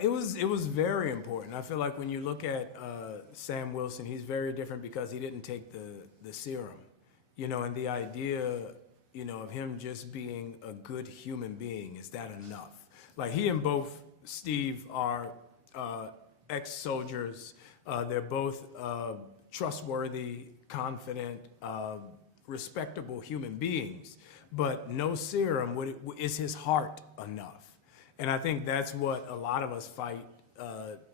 It was very important. I feel like when you look at Sam Wilson, he's very different because he didn't take the serum, and the idea, of him just being a good human being, is that enough? Like, he and both Steve are ex-soldiers. They're both trustworthy, confident, respectable human beings, but no serum. Is his heart enough? And I think that's what a lot of us fight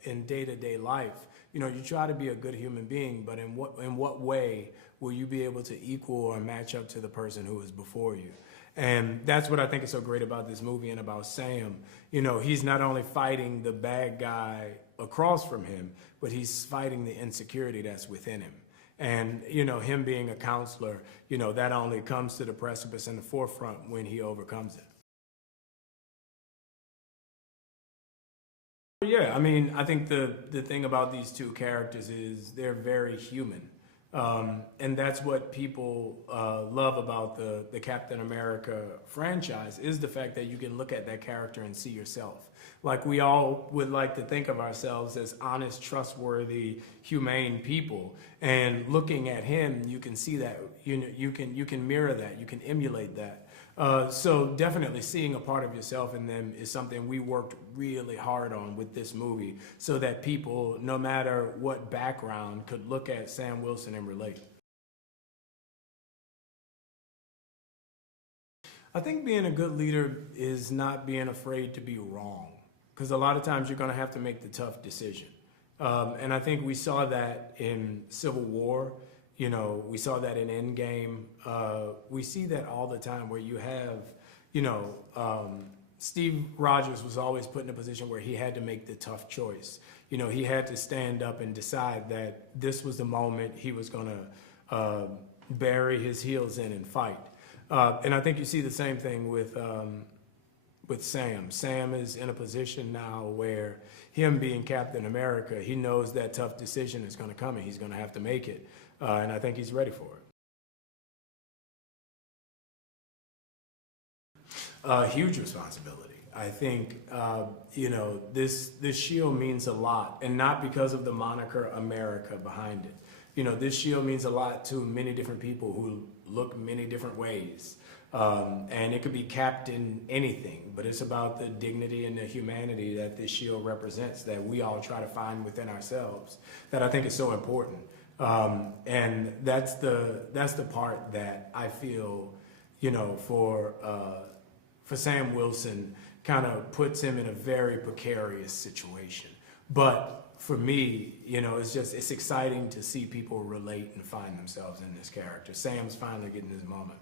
in day-to-day life. You try to be a good human being, but in what way will you be able to equal or match up to the person who is before you? And that's what I think is so great about this movie and about Sam. He's not only fighting the bad guy across from him, but he's fighting the insecurity that's within him. And, him being a counselor, that only comes to the precipice and the forefront when he overcomes it. Yeah, I think the thing about these two characters is they're very human. And that's what people love about the Captain America franchise, is the fact that you can look at that character and see yourself. Like, we all would like to think of ourselves as honest, trustworthy, humane people. And looking at him, you can see that, you can mirror that, you can emulate that. So definitely seeing a part of yourself in them is something we worked really hard on with this movie, so that people, no matter what background, could look at Sam Wilson and relate. I think being a good leader is not being afraid to be wrong, because a lot of times you're going to have to make the tough decision. And I think we saw that in Civil War. We saw that in Endgame. We see that all the time, where you have, Steve Rogers was always put in a position where he had to make the tough choice. He had to stand up and decide that this was the moment he was going to bury his heels in and fight. And I think you see the same thing with Sam. Sam is in a position now where, him being Captain America, he knows that tough decision is going to come and he's going to have to make it. And I think he's ready for it. Huge responsibility. I think, this shield means a lot, and not because of the moniker America behind it. This shield means a lot to many different people who look many different ways. And it could be capped in anything, but it's about the dignity and the humanity that this shield represents, that we all try to find within ourselves, that I think is so important. And that's the part that I feel, for Sam Wilson, kind of puts him in a very precarious situation. But for me, it's exciting to see people relate and find themselves in this character. Sam's finally getting his moment.